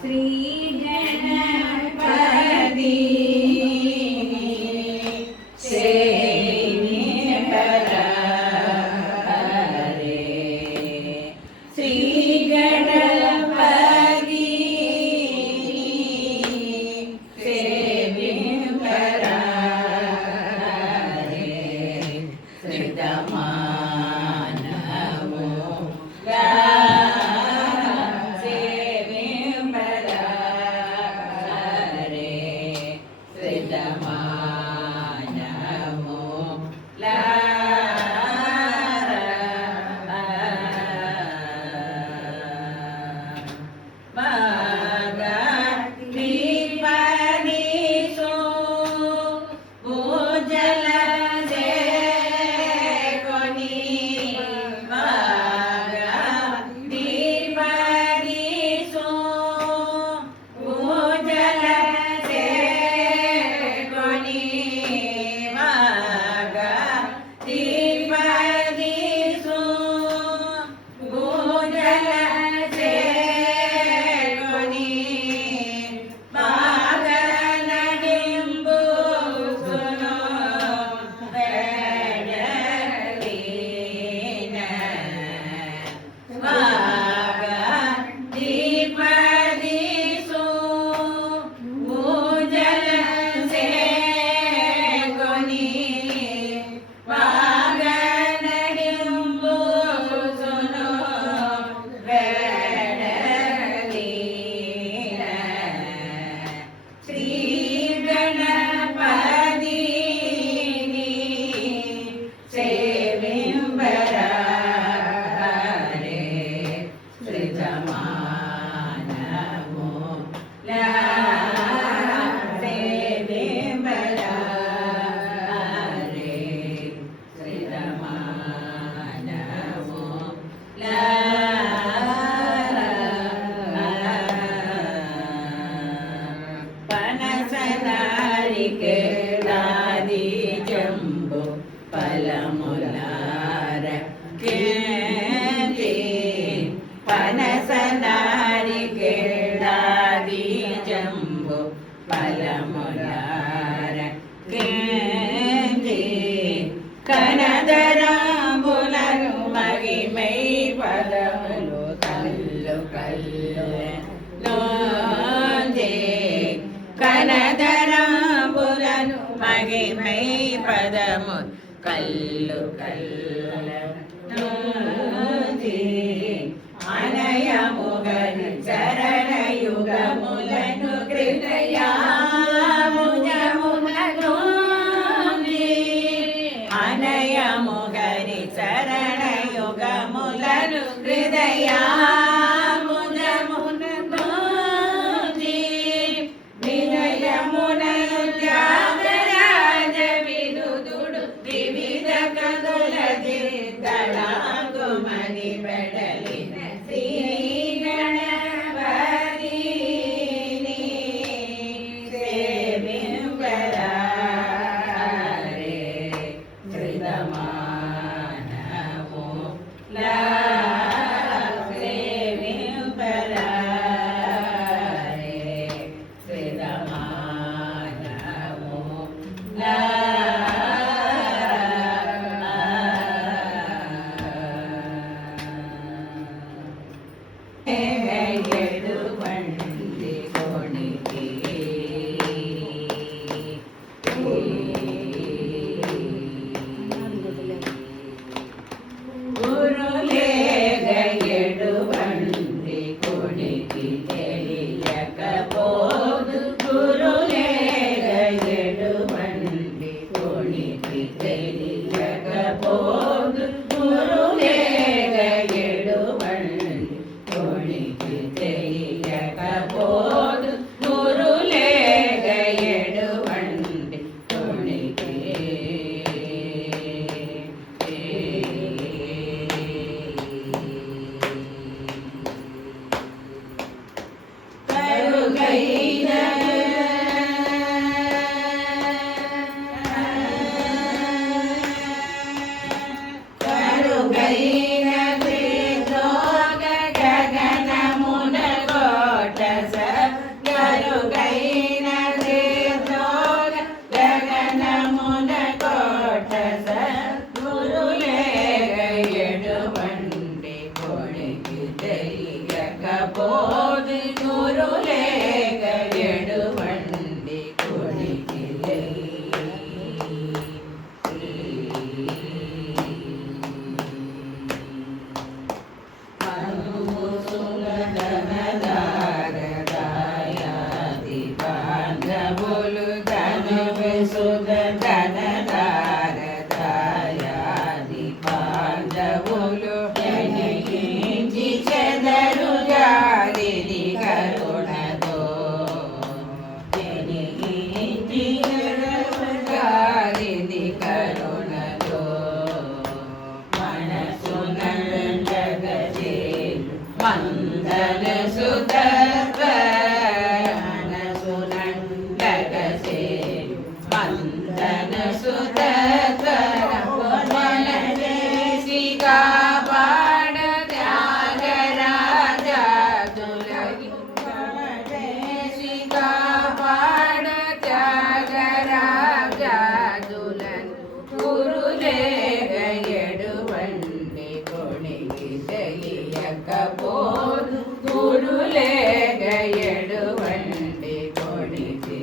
श्री गणपति కనదరాంబులను మగిమై పదములు కల్లు కల్లు నోందే కనదరాంబులను మగిమై పదము కల్లు కల్లు నోందే అనయముగని చరణయుగములను కృతయా అనయముగని చరణయుగములను హృదయా వినయమునను త్యాగరాజ వినుదుడు వివిధ కదుల దిద్దళాగుమని బెడలిన శ్రీ గణపతిని సేవింపరా Morning. తెలియకపోదు గురులేక ఎడువండి కొడికి మందన సుధర్వ మనసునండగసే మందన సుధర్వ మనసిగా పాడ త్యాగరాజ తులగి మనసిగా పాడ త్యాగరాజ తులన్ గురులేగ ఎడువండి కొడికి తెలియకపోదు గురులేగ ఎడువండి కొడికి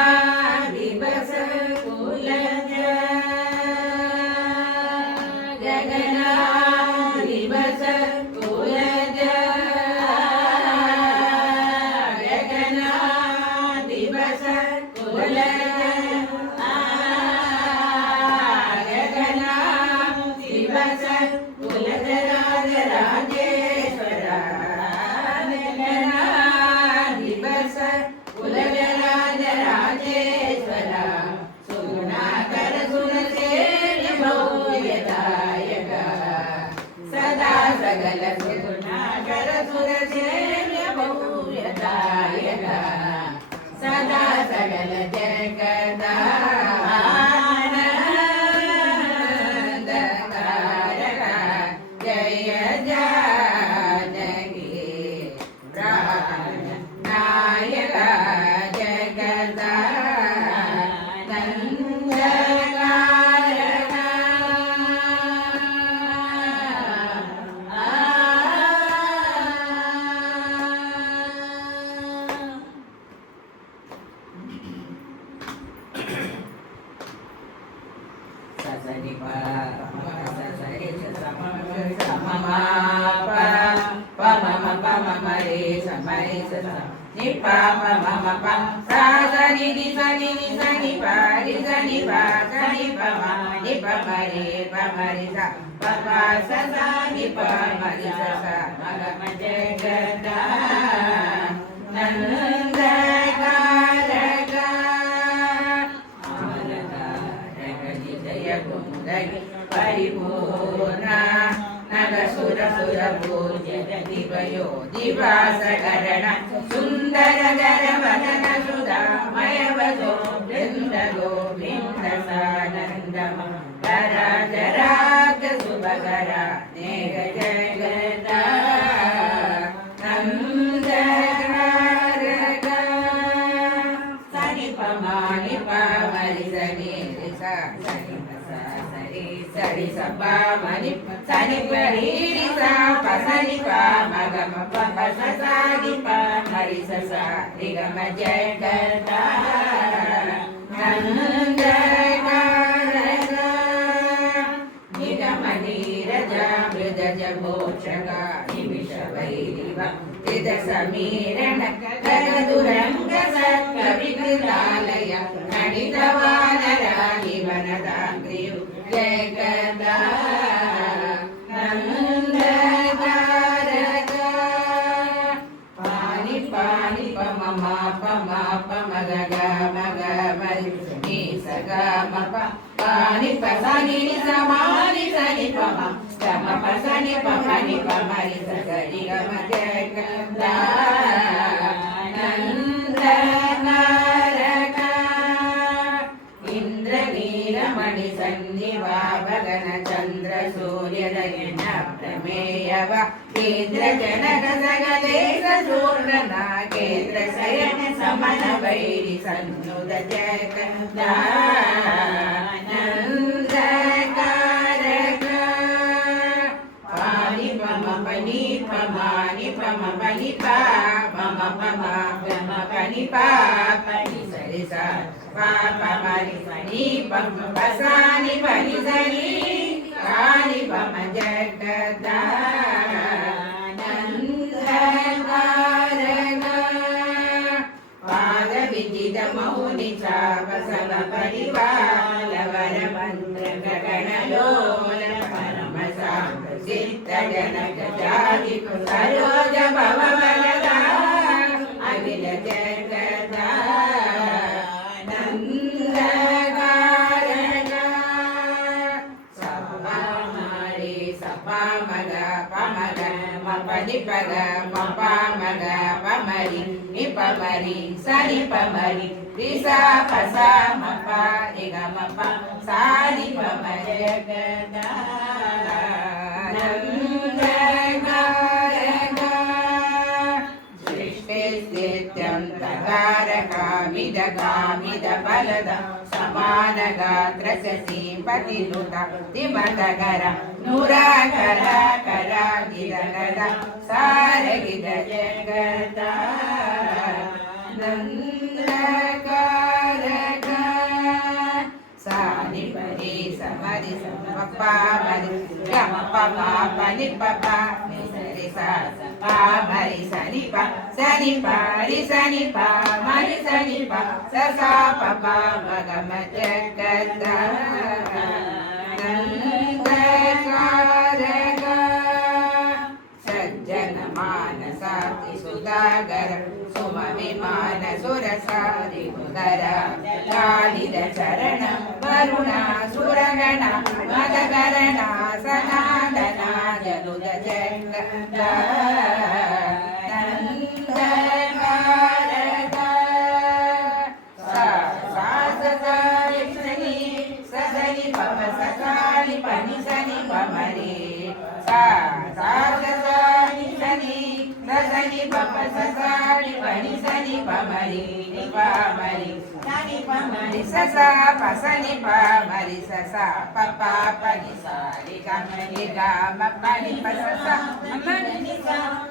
गगनाधिपस कुलज गगनाधिपस कुलज गगनाधिपस कुलज गगनाधिपस कुलज राज राजेश्वर गगनाधिपस कुलज राज राजेश्वर सुगुणाकर सुरसेन भव्यदायक सदा सकल सुगुणाकर सुरसेन भव्यदायक सदा सकल जगदानन्दकारक जय Janaki प्राणनायक ni pa ma ma ma pa sa sa ni sa ni sa ni pa sa ni pa ma ni pa ma re sa pa pa sa sa ni pa ma ri sa sa ma ga ma jagata nanda karaka परिपूर्णा नगसुरसुरपूज्य दिवयो दिवासकरण सुन्दरधर वदन सुधामय वदो वृन्दगो वृन्दसानन्दम राजराग सुभगरा नेग जगदा नन्दकारगा सनि पमानि पामरि सनि सा सनि सा सरि सरि सपा मनि सनि परि सा पसनि पा मगम पप सनि पा मरि सा निगम जगदा नन्दकारगा निगम नीरजा मृदज भोषगा निमिष वैरिव तिद समीरण गगदुरंग सत्कविकृतालय नडितवानराहि वनदाग्रियु जगदा नन्दकारगा पानि पानि पममा पमा पमगग मग मरि नि सगा मप पानि पसनि समानि सनि पम सम पसनि पमनि पमरि सगरि गम जगदा नन्दकारगा इंद्रनीलमणि सन्निवा भगन चन्द्र सूर्यदयन प्रमेयव केन्द्र जनक सगलेश चूर्ण नागेन्द्र शयन समन वैरि सन्नुद जगदा नन्दकारगा पानि पम पनि पमानि पम पनि पा पम पमा पम पनि पा पनि सरि सा पा पमरि पनि पम पसानि पनि सनि कानि पम जगदा नन्दकारगा पाद विजित मौनि चापसव परिवाल वर मंत्र गगनलोल परम शांत चित्त जनक जाति सरोज भव वरदा अखिल जगदा नन्दकारगा सपा मरि सपा मग पमग मपनि पग मपा मग पमरि निपमरि सनि पमरि रिसा पसा मपा निगम प सानि पम जगदा नन्दकारगा सृष्टिस्थित्यं तकारकामिद फलद समान गात्र सीपतिनुत तिमतकर नुराकर करा गिरगद सारगिद जगदा नन्दकारगा सानि परि समरि समपा मरि गम पमा पनि पपा निसरि सा पा मरि सनि पा सनि पारि सनि पा मरि सनि पा सा पपा मगम जगदा नन्दकारगा सज्जन मानसाति सुधागर सुम विमान सुरसारि उदर लालित चरण वरुणा सुरगण मदकरणा सनादना जनुद जगदा नन्दकारगा ससनि पम ससानि पनि सनि पमरि सा ससनि ससनि पम ससानि पनि सनि पमरि निपमरि सनि पमरि ससा पसनि पमरि ससा पपा पनि सारि गमनि गम पनि पससा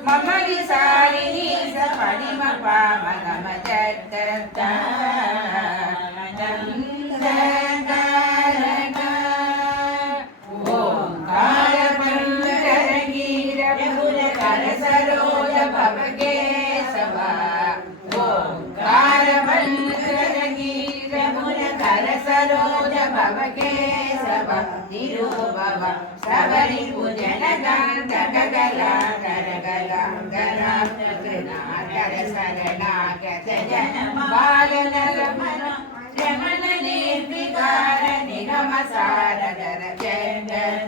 ममरि सारि नि स पनि मपा मगम जगदा नन्दकारगा ओंकार पंचरगीर विपुल कर सरोज भव केशवा ओंकार पंचरगीर विपुल कर सरोज भव केशवा तिरुभव सबरि पूजन गंध गगला कर गला गला कर शरणागत जन बाल नर मन रमण निर्विकार निगम सारदर जगदा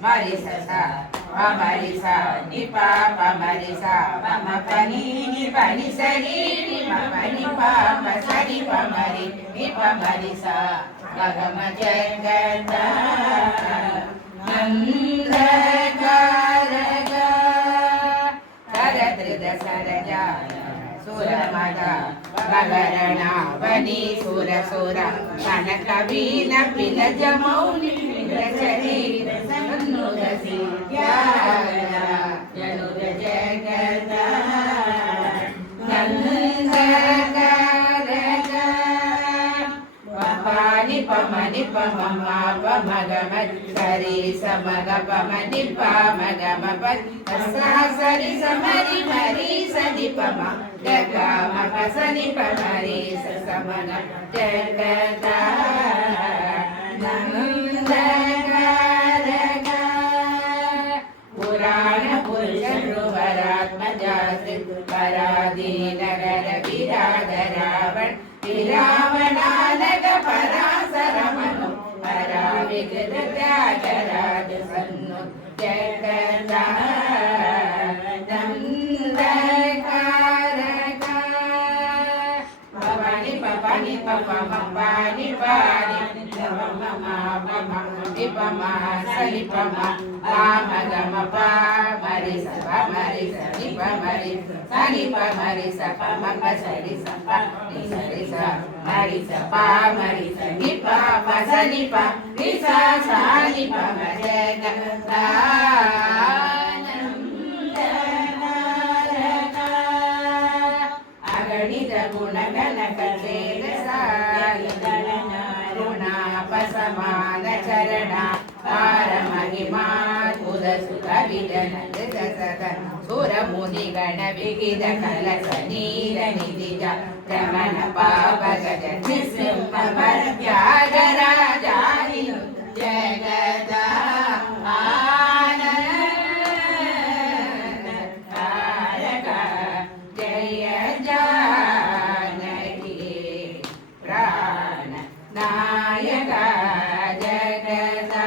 Marisa, Pamarisa, Nipa, Pamarisa, Pamapani, Nipa, Nisari, Nipa, Nipa, Masari, Pamari, Nipa, Marisa, Gagama Jagata, Nanda Karaga, Karatrida Saraja, Suramada, Bagarana, Vani, Sura Sura, Kanakavina, Pilaja Mauli, Rajari, Sanudasi, Yara, Yanuda Jagata, Nandagaraga, Papani Pamani Pamama, Pamagamat, Sari Samaga Pamani Pamagamat, Sari Samari Mari Sadi Pama, Jagama Pasani Pamari Samana, Jagata, Nandagaraga, Purana Purusharu Varatmajasit, Paradi Nagara Viradaravan, Viravanaga Parasaramanu, Paravigadajarad Sannu, Jagata, Nandagaraga, Papani Papani Papa Papani Pani, Pama Pama Pipama Salipama, Pama Gama Pa, Marisa Pamarisa, Nipa Marisa, Sanipa Marisa, Pama Sarisa, Marisa, Marisa Pamarisa, Nipa Masanipa, Risa Sanipa Marega, Aganita Gunagana Kasega Salina, Runa Pasamana Charana, Paramahima, Udasuka Vidana, Sura Muni Gana Vigida Kalasanira Nidija, Ramana Pava Gajan, Nisimha Varapyagara Jani, Jagada, Anaraka, Jaya Janaki, Prana, Nayaka, Jagada,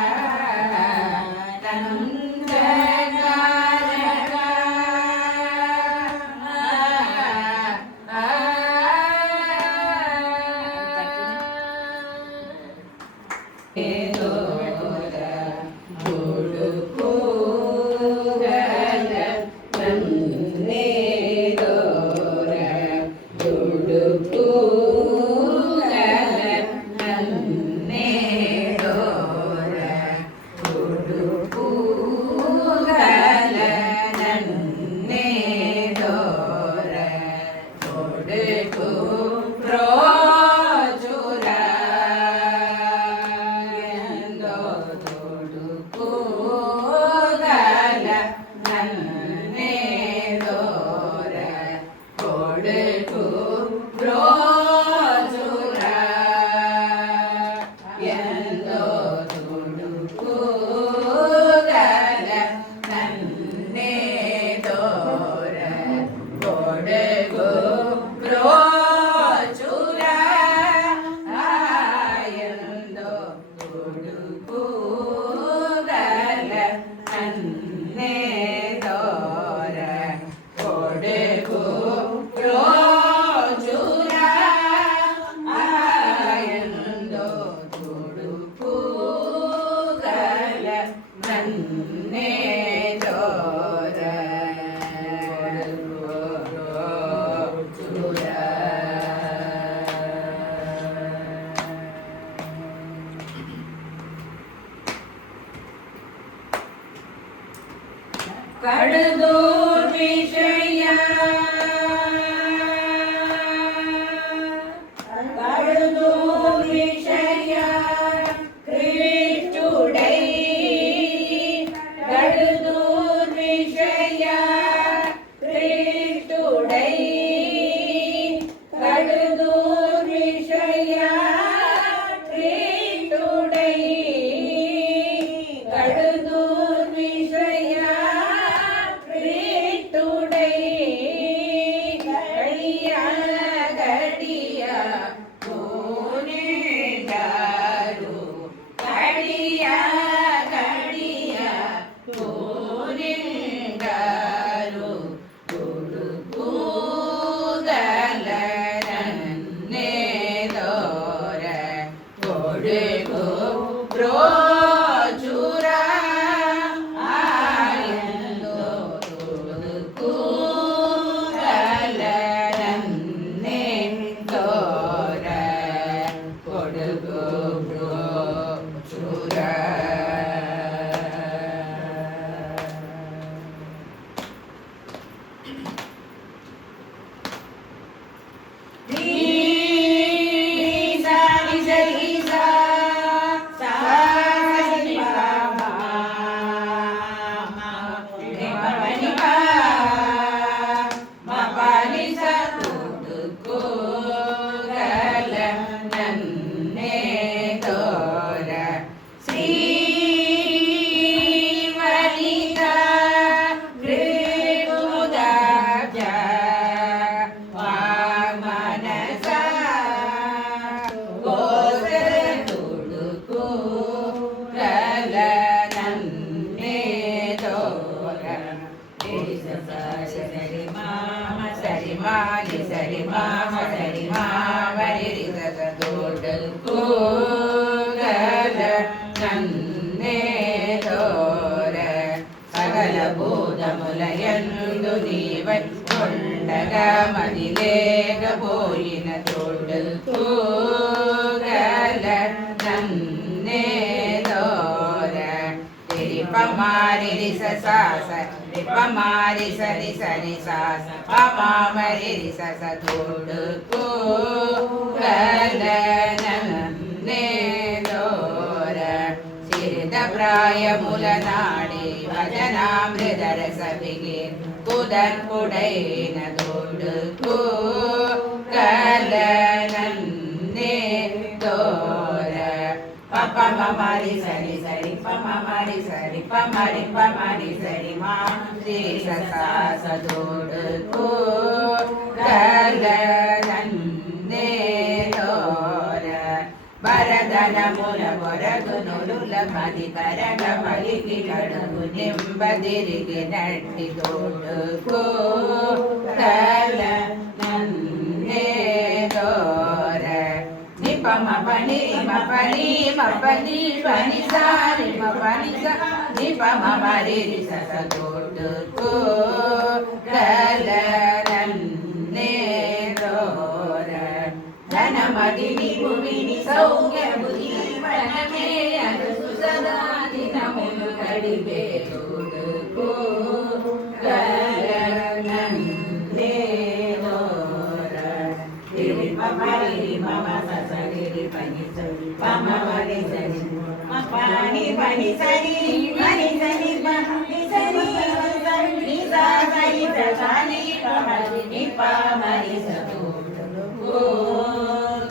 Kadudur Vishaya, Kadudur Vishaya, Krishudai, Kadudur Vishaya, Krishudai, Kadudur Vishaya, Krishudai, Kadudur Vishaya. Today సకల భూతములయందు నీవై ఉండగా మదిలేకపోయిన తోడు గల నన్నే దోర తిరిపమారి సాస రిపమారి సరి సరి సాస పమామరి సస తోడు గల నన్నే దోర సిరిద ప్రాయముల నాడి భజనామృతరసవిగే కుదర్పుడైన తోడుకు గల నన్నే దోర పమరి సరి సరి పమరి సరి పమరి సరి మా శ్రీ ససాస తోడుకు గల నన్నే దోర వరదనముల వరదునుల పది కరగ పలికి కడుగు నింబదిరిగి నట్టి తోడుకు గల నన్నే దోర నిపమ పని మపని పని సారి మపని స నిపమ మరి సస తోడుకు గల నన్నే దోర ధనమదిని భూమిని సౌఖ్య బుద్ధి వనమే అనుసు సదా దినములు గడిపే తోడుకు గల నన్నే దోర తిరిపమరి మమ ససరి పని సరి పమరి సరి మపని పని సరి మని సరి పని సరి సరి సా సరి సని పమరి నిపమరి సతోడుకు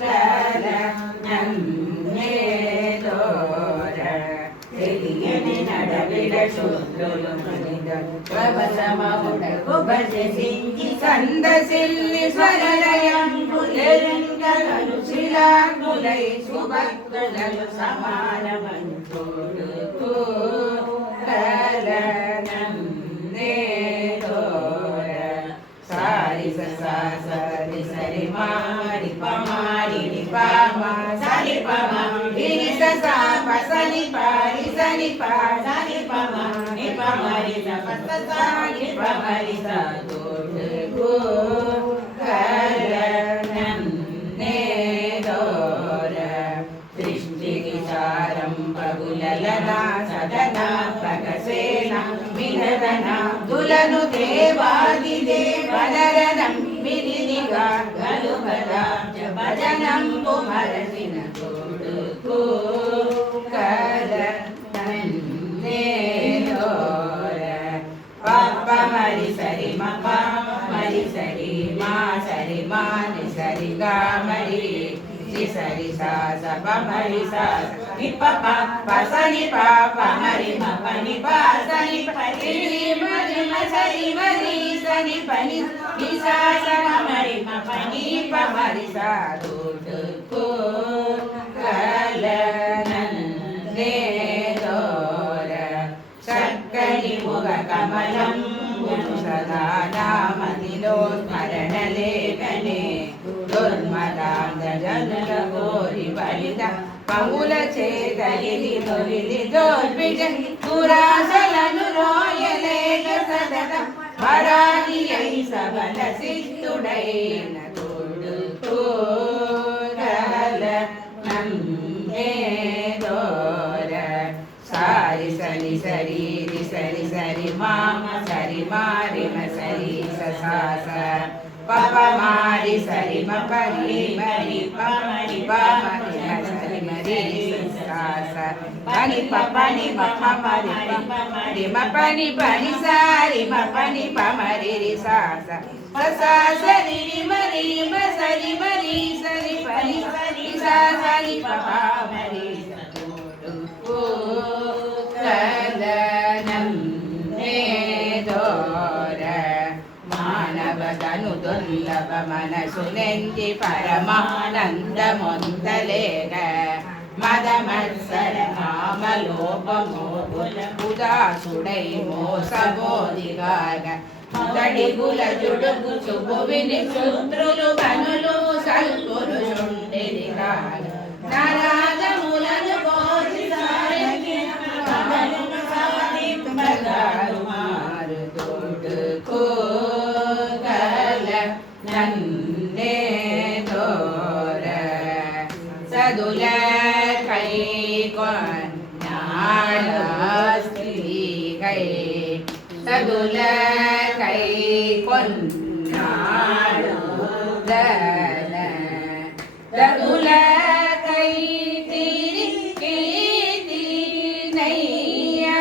గల నన్నే దోర తెలియని నడవిడ శూద్రులు మనిద ప్రవసమముడకు భజసించి సందసిల్లి స్వరలయంబులెరుంగలను శిలాంగులై సుభక్తులను సమానమంతోడుకు గల నన్నే దోర సారి సరి సరి మారి పమారి పమ సరి పమ గిరి సా పసని పారి సని పా సని పమ ని పమరి సపస సాని పమరి సా తోడుకు గల నన్నే దోర దృష్టికి సారం పగులలనా సదనా ప్రగసేన వినదన దులను దేవాది దేవదరనం మినినిగా గలుగదా భజనం పుమరసిన తోడుకు గల నన్నే దోర పమరి సరి మప మరి సరి మా ని సరి గా మరి సరి సా స పమరి సా నిప పసని పమరి మపని పసని పరి మరి సరి మరి సని పని నిసా పమరి మపని పమరి సా తోడుకు గల నన్నే దోర చక్కని ముగ కమలం సదా నామదిలో స్మరణ లేఖనే దుర్మదాంగ జనుల కోరి బలిద పముల చేతలిది తొలిది దోర్పిజ దురాశలను రోయలేక సదన వరాని అయి సబల సిద్ధుడైన తోడుకు గల నన్నే దోర సారి సరి సరి సరి సరి మామ సరి మారి సరి ససాస పప మారి సరి మపరి మరి పమరి పమరి సరి మరి ససాస పని పపని మపమరి పమరి మపని పని సారి మపని పమరి సాస ససాస రి మరి సరి మరి సరి పని సరి సరి పప మరి మానవదను దుర్లభ మనసు నెంచి పరమానందమొందలేక మదమత్సర నామలోపమోగుల ఉదాసుడై మోసమోదిగాక ముదడిగుల జుడుగు శుభువిని శుద్రులు కనులు సల్పులు శుండిదిగాక నరాగములను కోరి நன்னே தோர சதுல கை கொண்டாஸ்தி கை சதுல கை கொண்டாடுதன சதுல கை திரி நையா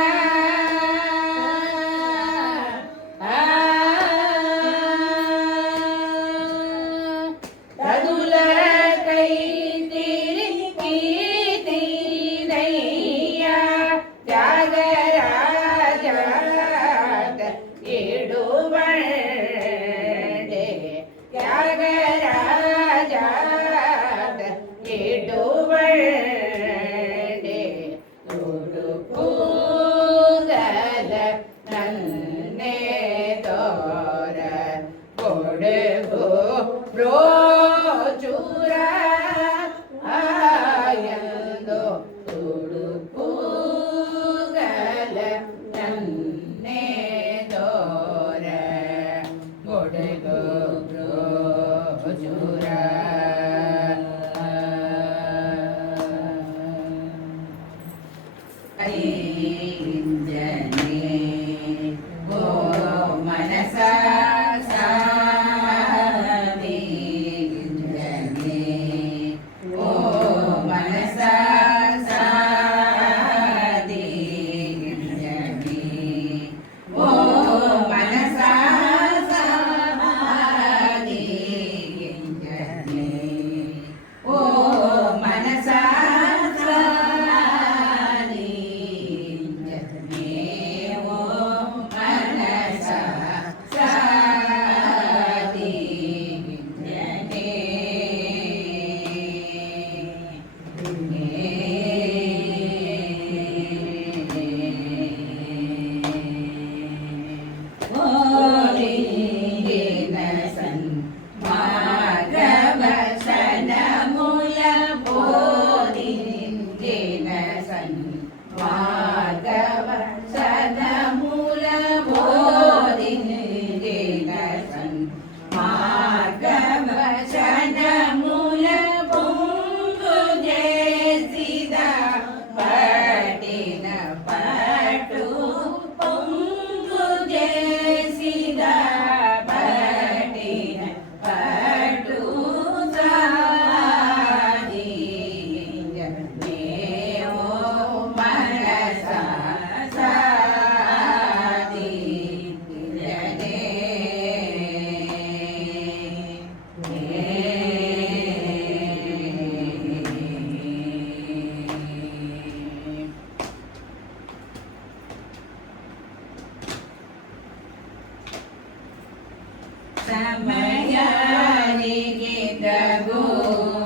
ಸಮಯಾನಿಗೆ ತಗೋ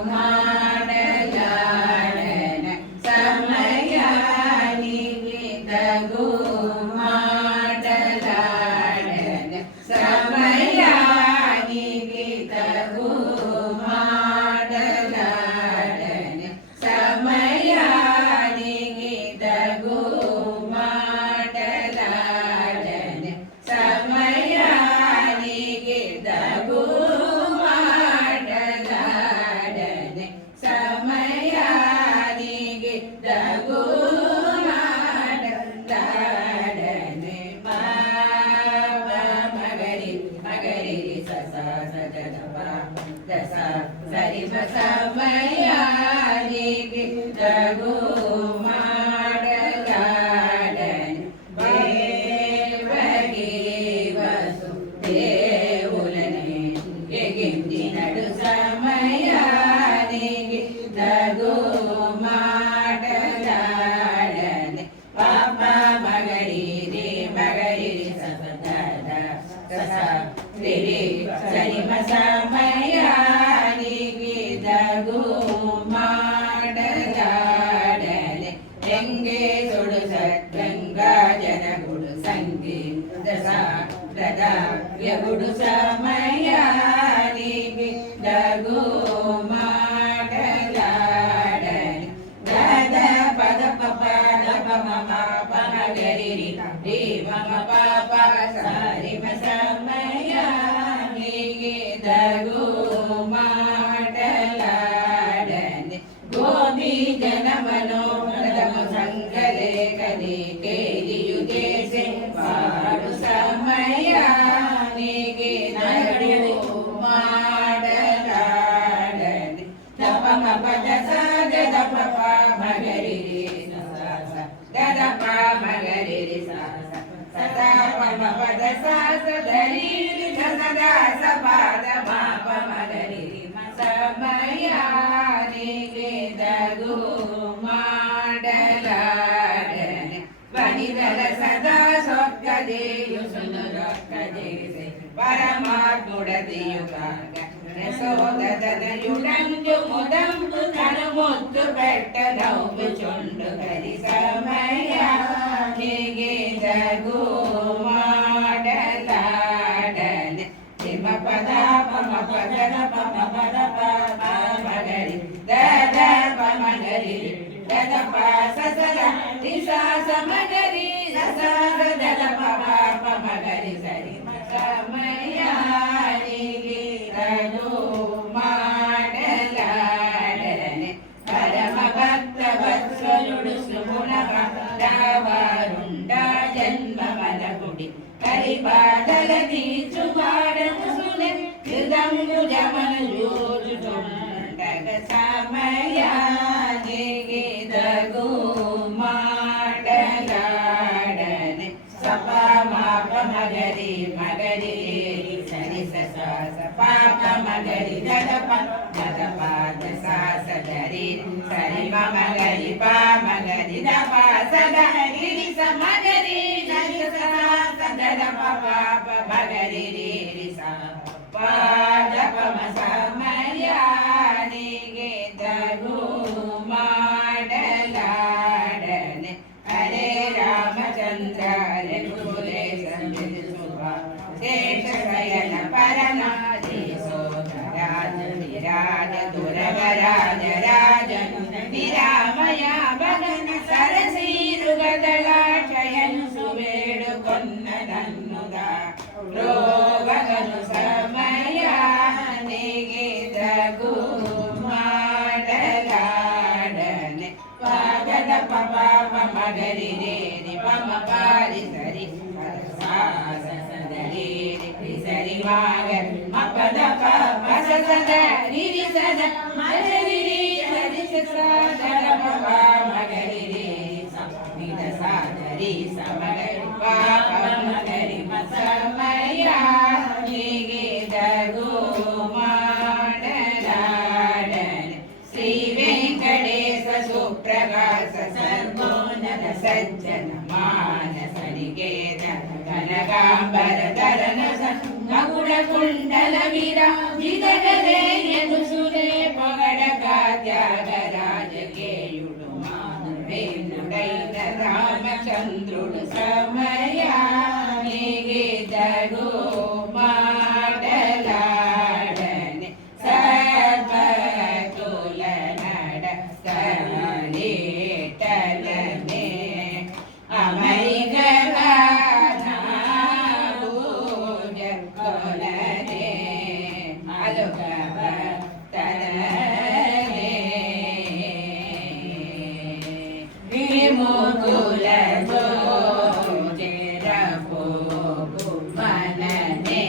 ಮಾಡಲಾಡನ ಸಮಯಾನಿಗೆ ತಗೋ ಮಾಡಲಾಡನ ಸಮಯಾನಿಗೆ ತಗೋ ಮಾಡಲಾಡನ ಸಮಯಾನಿಗೆ ತಗೋ ಮಾಡಲಾಡನ ಸಮಯಾನಿಗೆ ತಗೋ మగరి సస సజన దస సరి సమయానికి తగు మాడగాడని దేవకి వసు దేవులని ఎగించినడు సమయానికి తగు మాడగాడని పాప మగరి రే మగరి సస రే సరి సమయానికి తగు మాడగాడని రంగేశుడు సద్గంగా జనకుడు సంగీత వ్యగుడు సమయానికి తగు మాడగాడని గద పద పద మమ పమగరి రే మమ పాప సరి సమయానికి తగు మాడలాడని గోపి జనమనోరథము సంగలేఖని కేలియు చేసే వాడు సమయానికి తగు మాడలాడని తపమ పద సగద పప మగరి గద మగరి సదా పమ పద సదరి సదా సపాద మాప మగరి సమయానికి తగు మాడలాడని వనిదల సదా సొక్కదేయు సునురొక్కదేసి పరమాత్ముడదియుగాక సోదదనయుడంజు ముదంపు తను ముద్దు పెట్ట నవ్వుచుండు కరి సమయానికి తగు మాడలాడని హిమ పద పమ పదన పమ పద పమగరి దద పమగరి దద ససద దిశా సమగరి ససద పమ పమగరి సరి సమయానికి తగు మాడలాడని పరమ భక్త వత్సలుడు సుగుణవారుండ జన్మమనకుడి హరిపాదల తీర్చువాడను సునే హృదంగు జమను జోజుతుండగ సమయానికి తగు మాడలాడని సపా మాప మగరి మగరి సరి సస పాప మగరి దదప దదపాద సాసదరి సరి మగరి పా మగరి దప సదరి సమగరి దదప పాప మగరి స పాదపమ సమయానికి తగు మాడలాడని హరే రామచంద్ర రఘుకులే శేష శయన పరమాది సోదరాజ విరాజ దురవరాజ రాజను విరామయ భగన సరసీరు గదలాశయను సువేడు కొన్న నన్నుగా రోగను సమయానికి తగు మాడలాడని పాదద పప మగరి రేని పమ పారి సరి సదరి సరి మాగరి మపద పప సద రిరి సద మగరి సరి సద పప మగరి రే సమిద సాదరి సమగరి పాప మగరి సమయానికి తగు మాడలాడని శ్రీ వెంకటేశ సుప్రకాశ సర్వోన్నత సజ్జన మానస నికేత కనకాంబర ధరణ గౌడ కుండల విరాజితగలేయను సురే పొగడక త్యాగరాజకేయుడు మానుడైన రామచంద్రుడు సమయానికి తగు మాడలాడని సర్వతుల నడ స్తలేటలనే అమరిగలా పూజ కొలనే అలుగవ తలనే విముకుల జోజరపో మననే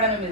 పాడడం ఇది.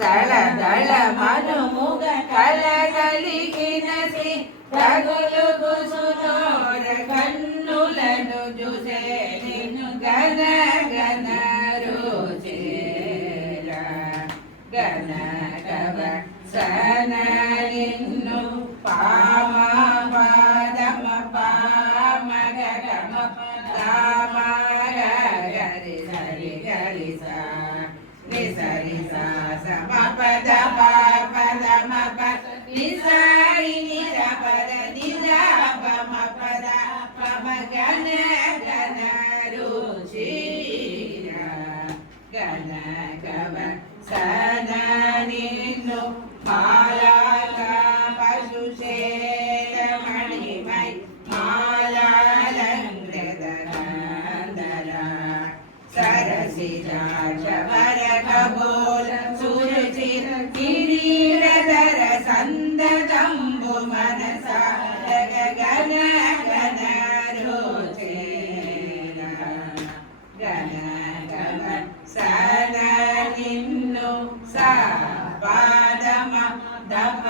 దళ దళ మనుముగ కలగలిగినసి తగులు గుసునోర కన్నులను చూసే నిన్ను గన గన రుచేరా గన గవ సన నిన్ను పామ పాదమ పామ గమ పామ గరి సరి గరి సా ని సరి సా సమ పద పద మ పద ని సరి ని ర పద ని ర ప మ పద ప మ గన గన రుచిరా గన గవ సన నిన్ను మాలాల పశుశేల మణిమై మాలాలంకృత నందన సరసిజాక్ష వరకబోల సురుచిర కిరీటధర సందజంబు మనసా గగన గన రుచేరా గన గవ సన నిన్ను సా పాదమ దప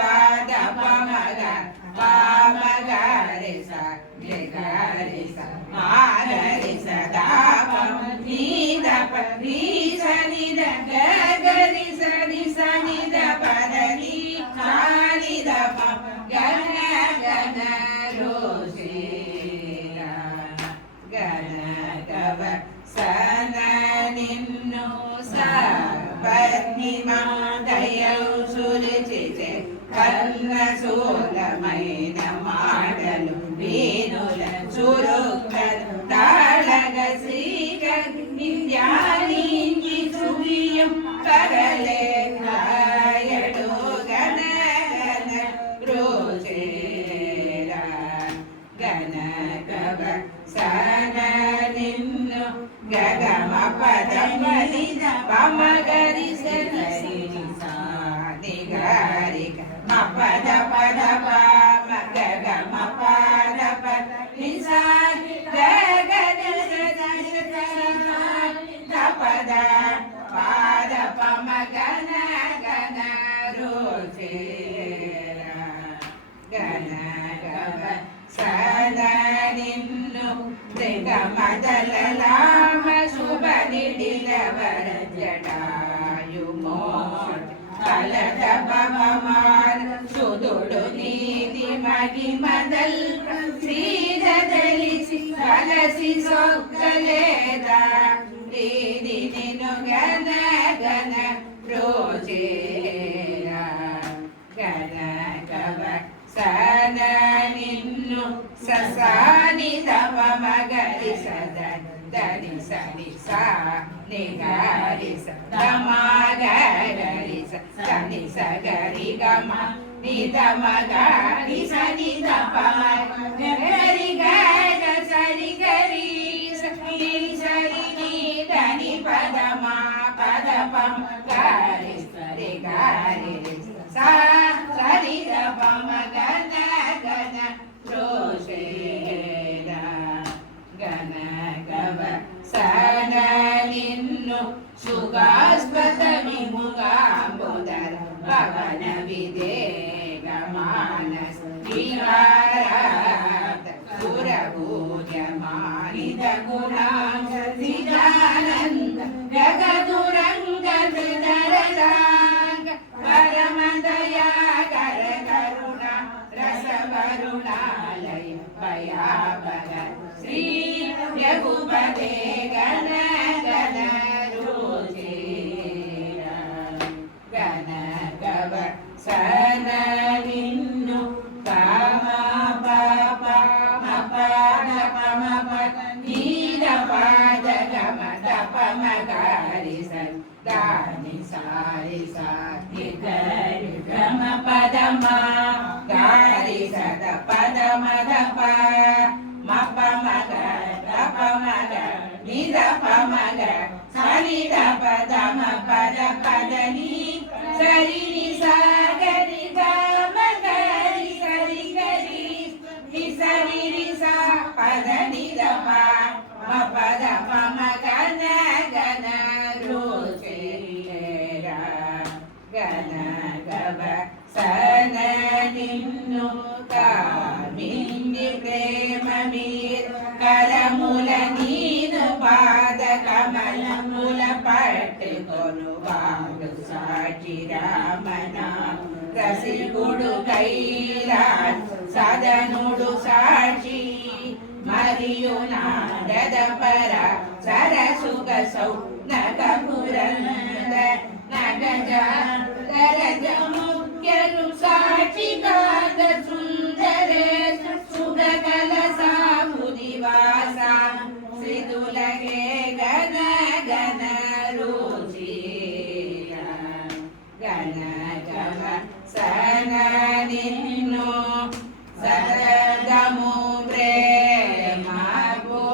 దప మగ పామ గరి స గరి స మాగరి స దాప నీ దప నీ స ని ద గరి స ని స ని ద పద ని సా ని ద ప గన గన రుచిరా గన గవ సన నిన్ను సా పద్మిమా దయౌ సురుచిచే కన్న సోలమైన మాటలు వేణుల చురుక్కలు తాళగ శ్రీకర్ నింద్యాలించి పగలే రాయడు గణ గణ రుచేరా గణ కవ సన నిన్ను గగమ పద మలిన పమగరి సరి సాని గారి మపద పద పమ గగమ పద పద నిసాని గగరి సరి పద పాద పమ గణ గణ రుచేరా గణ గవ సదా నిన్ను మృగమదలామ శుభ నిడిలవర జటాయుమో కలద పవమాన సుదుడు నీతి మగిమదల్ శ్రీదలిసి కలసి సొక్కలేదా ప్రీతి నిను గణ గణ రోజేరా గణ గవ సన నిన్ను ససాని తవ మగరి సద దని సని సా నిగారి సమగరి సని సగరి గమ నిద మగరి సని తప గరి గగ సరి గరి సరి సరి నిదని పదమ పద పమ గరి సరి గరి సా సరి పమ గణ గణ ರೋಷೇರಾ ಗಣ ಗವ ಸನ ನಿನ್ನು ಸುಗಾಸ್ಪದ ವಿಮುಗಾಂಬುದರ ಭವನ ವಿದೇಗ ಮಾನಸ ವಿಹಾರಾತ ಸುರಭೂಜ ಮಾನಿದ ಗುಣಾಂಗ ನಿಜಾನಂದ ಜಗದುರಂಗ ಧೃತರದಾಂಗ ಪರಮದಯಾಗರ ಕರುಣ ರಸವರುಣಾಲಯ ಭಯಾಪಗ ಶ್ರೀ ರಘುಪತೆ ಗಣ ಗಣ ರುಚಿರ ಗಣ ಗವ ಸನ ನಿನ್ನು ಕಾಮ ಪಾಪ ಮಪದ ಪಮ ನೀರ ಪಾದ ಗಮ ದಪ ಮಗಾರಿ ದಾನಿ ಸಾರಿ ಸಾರಿ ಗರಿ ಗಮ ಪದಮ ಗಾರಿ ಸದ ಪದ ಮದ ಪ ಮಪ ಮಗ ದಪ ಮಗ ನಿದ ಪ ಮಗ ಸರಿ ದ ಪದ ಮ ಪದ ಪದ ನೀ ಸರಿ ನಿ ಸಾಗರಿ ಗ ಮಗರಿ ಸರಿ ಗರಿ ನಿ ಸರಿ ರಿ ಸಾ ಪದ ನಿದ ಪ ಮ ಪದ ಪ ಮಗ ನ ಗನ ರುಚಿರ ಗನ ಗವ ಸನ ನಿನ್ನು ಕಾಮಿನಿ ಪ್ರೇಮ ಮೀರ್ ಕರಮೂಲ ನೀನು ಪಾದ ಕಮಲ ಮೂಲ ಪಟ್ಟುಕೊನು ಬಾಳು ಸಾಕ್ಷಿ ರಾಮನ ರಸಿಗುಡು ಕೈಲಾಸ ಸದನುಡು ಸಾಕ್ಷಿ ಮರಿಯು ನಾಡದ ಪರ ಸರಸುಗ ಸೌ ನಗ ಪುರಂದ ನಗಜ ದರಜ ಮುಖ್ಯರು ಸಾಕ್ಷಿಗಾದ ಸುಂದರೇ ಸುಗ ಕಲಸ ಮುದಿವಾಸ ಶ್ರೀದುಲಗೆ ಗನ ಗನ ರುಚಿರ ಗನ ಗವ ಸನ ನಿನ್ನು ಸರದಮು ಪ್ರೇಮ ಗೋ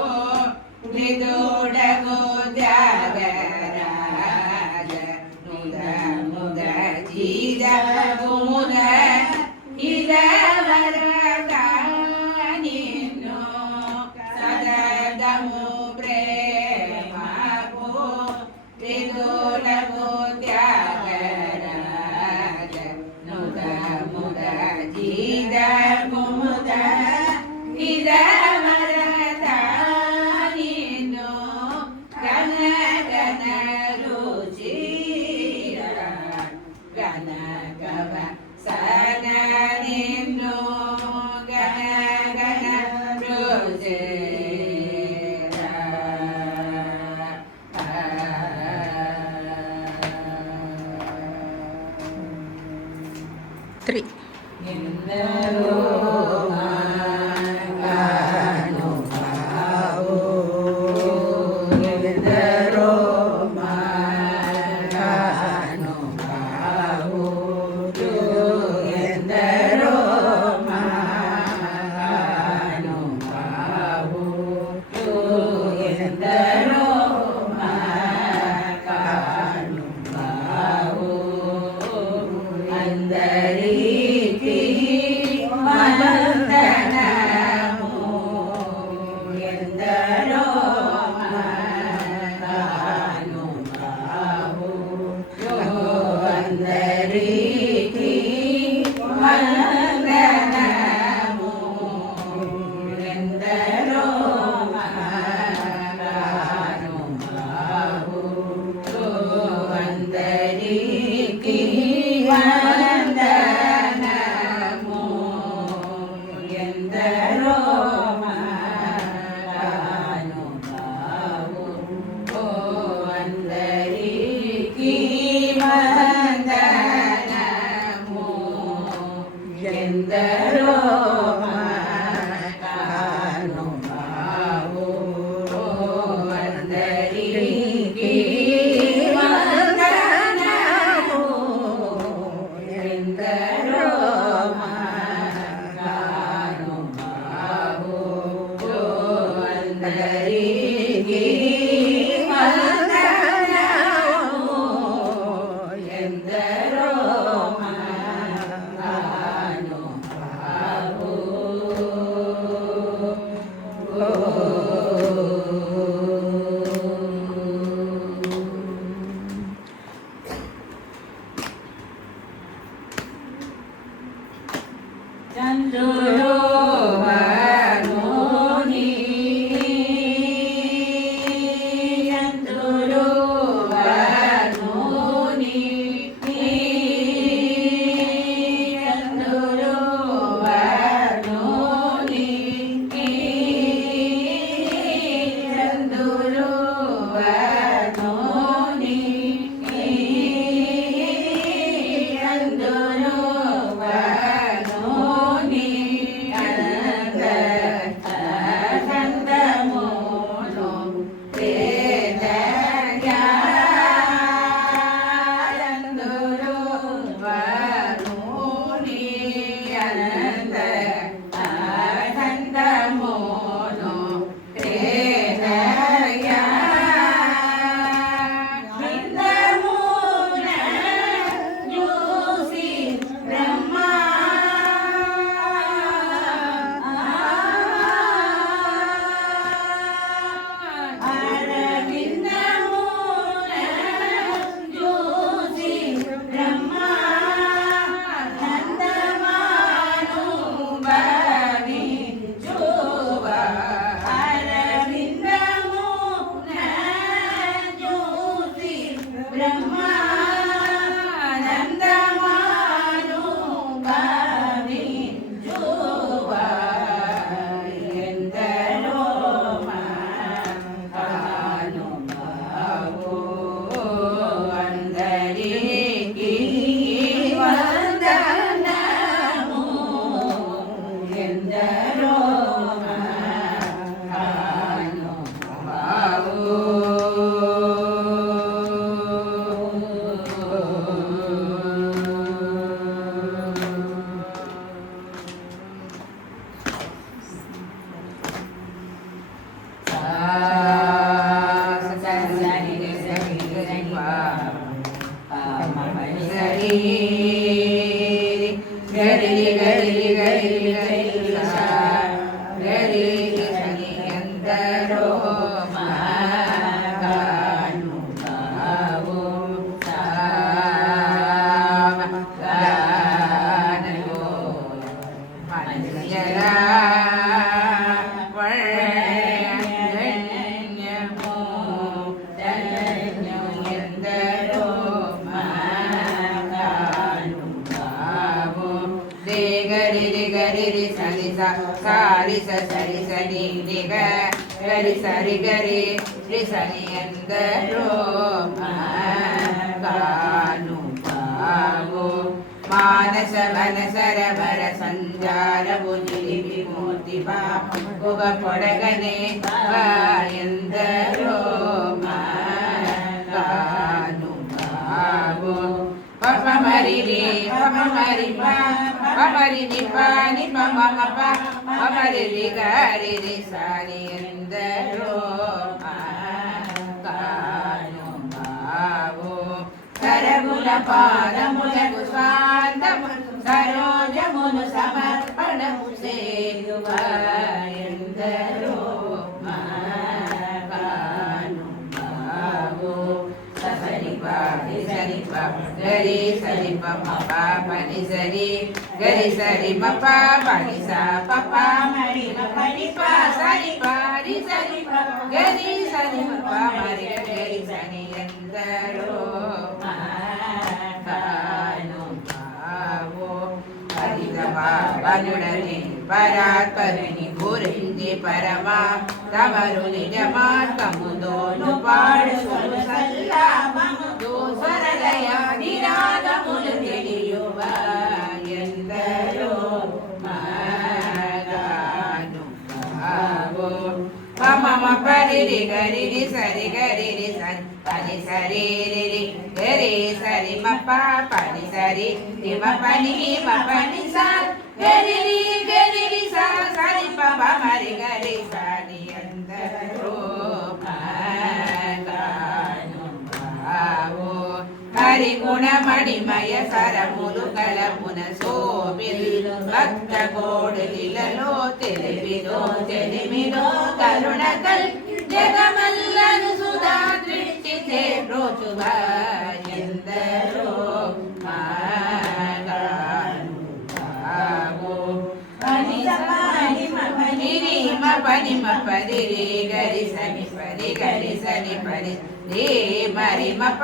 ನಿದೋಡಗೋ ತ್ಯಾಗರಾಜ ಮುದ ಮುದ ಜೀದ ಮುದ ಇದವರ ನಿನ್ನು ಸದದಮು ಪ್ರೇಮ ಗೋ ನಿದೋಡಗೋ ತ್ಯಾಗರಾಜ ಮುದ ಮುದ ಜೀದ ಮುದ ಇದವರ ನಿನ್ನು ಗಣ ಗಣ ರುಚಿರ ಗಣ ಗವ ಸನ ನಿನ್ನು ಗಣ ಗಣ ರುಚಿರ ఎందరో మహానుభావు అందరికీ వందనము ఎందరో మహానుభావు అందరికీ వందనము ఎందరో మహానుభావు అందరికీ వందనము ఎందరో మహానుభావు అందరికీ వందనము ఎందరో మహానుభావు అందరికీ వందనము ఎందరో మహానుభావు చంద్రుడు వరుణి చంద్రుడు వరుణి చంద్రుడు వరుణి చంద్రుడు వరుణి చంద్రుడు వరుణి చందమోను పేదగా చంద్రుడు వరుణి అనంత చందమోను పేదగా బృందమున చూసి బ్రహ్మ అరవిందమున చూసి బ్రహ్మ నందమాను భవించువ అరవిందమున చూసి బ్రహ్మ నందమాను భవించువ ఎందరో మహానుభావు అందరికీ వందనము ఎందరో మహానుభావు ఎందరో మహానుభావు సామగానయో మంజరా వర్ణన్యమో ధన్యం ఎందరో మహానుభావు రే గరి గరి సని సారి సరి సని నిగ గరి సరి గరి రి సని ఎందరో మహానుభావు మానస వనసర వర సంజారము నిలిపి మూర్తి బాబువ పొడగనే ఎందరో మహానుభావు పమరి రే పమరి పమరి ని పాని పమ పమరి రి గరి రి సాని ఎందరో మహానుభావు కరముల పాదములకు స్వాంతము సరోజమును సమర్పణము సేయువ ఎందరో గరి సరి పమ పని సరి గరి సరి మప పని సా పప మరి పని పా సరి పారి సరి గరి సరి మప మరి గరి సని ఎందరో మాను భావో హరిదమానుడని పరాత్పరుని గురించి పరమా తమరు నిజమాత్మముదోను పాడుసులు సల్లామముతో స్వరలయ నిరాగములు తెలియువ ఎందరో మాగాను భావో మమ పరిరి గరిరి సరి గరిరి సరి పని సరి రిరి గరి సరి మప పని సరి రిమ పని పని సా గరిరి గరిరి సా సరి పమ మరి గరి సని అందరో మాగాను భావో హరి గుణమణిమయ సరములు కలమున సోబిల్ భక్త కోడులిలలో తెలివిదో తెలిమిదో కరుణ కల్ జగమల్లను సుధా దృష్టి చేబ్రోచువ ఎందరో మాగాను భావో పని పని పరి రే గరి సని పరి గరి సని పరి రే మరి మప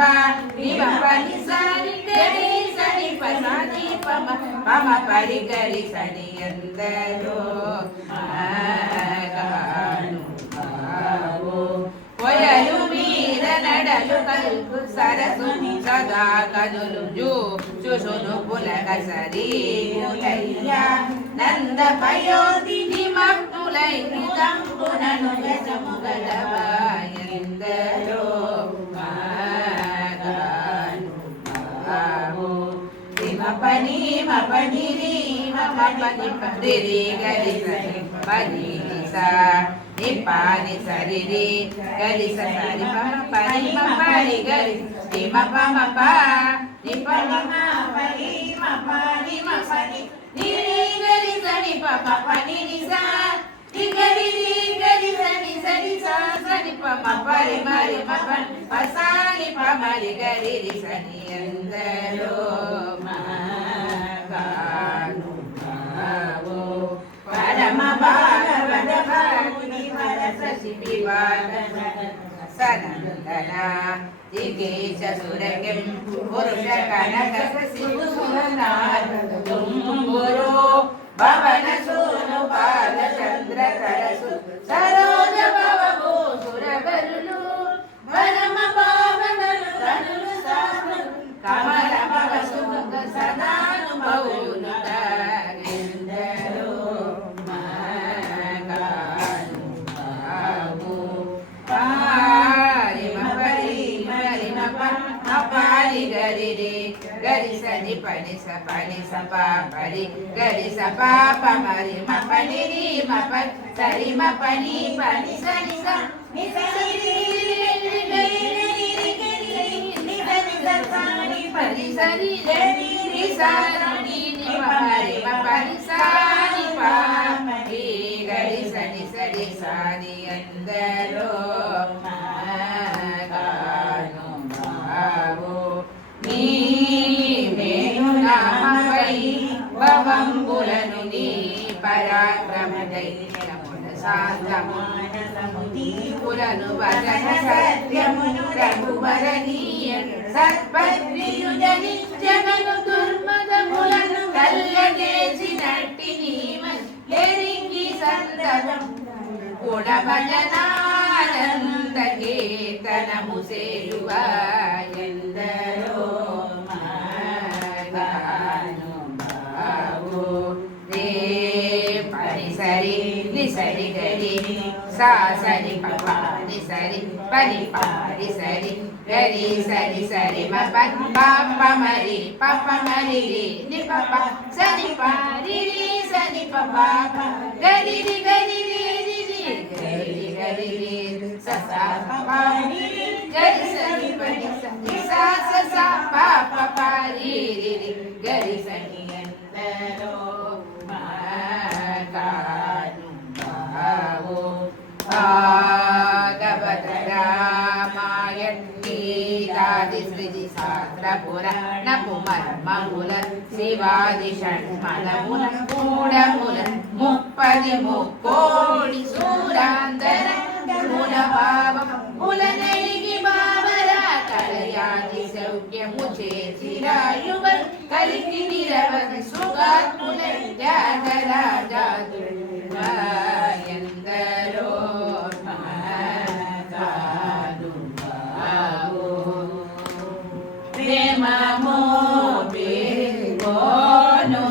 నిమ పని సని గరి సని పని పమ పమ పరి గరి సని ఎందరో మాగాను భావో పొయలు మీర నడలు కల్పు సరసు సదా కనులు చూసును పులక సరి ములయ్యా నంద పయోధిని మక్కులై నిదంపునను గజముగలవా ఎందరో మాగాను భావో పని మపని రీ మపని పని రే గరి సరి పని సా నిపాని సరి రే గరి సరి పమ పని మపని గరి మప మప నిపని మపని మపని మపని నిరి గరి సరి పమ పని నిసా గరి రి గరి సని సరి సా సరి పమ పరి మరి మపని పసాని పమరి గరి రి సని ఎందరో మాగాను భావో పరమ భాగవత భాగుని వరస శివాన సనందన దిగేశ సురగం పురుష కనక శివు సురనారు భవన సూను పాద చంద్ర కరసు సరోజ భవభూ సురగరులు పరమ భావనలు కనులు సాను కమల భవ సుముఖ సదాను బహును ఎందరో మాగాను భావో పారి మపరి మరి మపారి గరి రే గరి సని పని స పా పరి గరి స పాప మరి మపని రి మప సరి మపని పని సని స ని సరి పని సరి గరి రి సని ని మపరి మపని సని పా రి గరి సని సరి సని ఎందరో మాగాను భావో నీ మేను నామపై భవంబులను నీ పరాక్రమ దైత్యమున శాంతమానసముదీపులను వదన సత్యమును రఘువరనీయ సత్పత్రియుజని జగను దుర్మదములను కల్లజేసినట్టి నీమని ఎరింగి సంతతం గుణ భజనానంద కీర్తనము సేయువ ఎందరో మాగాను భావో రే పని సరి ని సరి గరి సా సరి పప ని సరి పని పారి సరి గరి సరి సరి మ పాప మరి రి ని పప సరి పారి రి సరి పప గరి రి గరి రి గరి గరి రి స సా పప గరి సరి పని సరి సా స సా పప పారి రి రి గరి సరి ఎందరో మాగాను భావో భాగవత రామాయణ గీతాది సృజి శాస్త్ర పురాణపుమర్మముల శివాది షణ్మలముల మూఢముల ముప్పది ముక్కోడి సూరాంతర మూల భావముల నలిగి బావర కలయాది సౌఖ్యము చేసిరాయువ కలిగి నిరవధి సుగాత్ముల ఎందరో ప్రేమమో బేగోను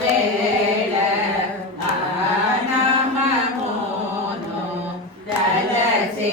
వేళ ఆనమమోను దలసే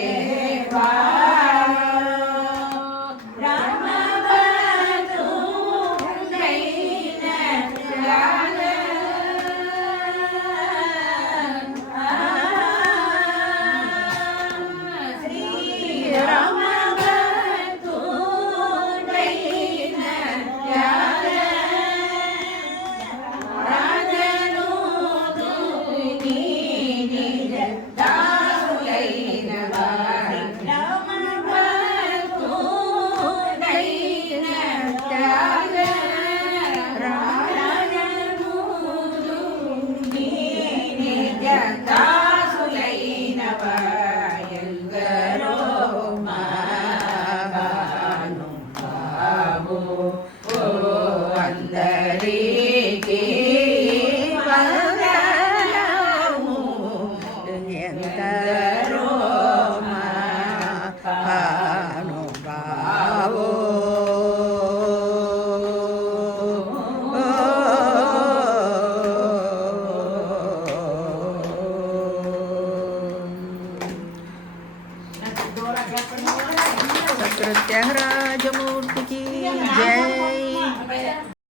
అందరికీ వందనము ఎందరో మహానుభావో సత్యరాజమూర్తికి జై.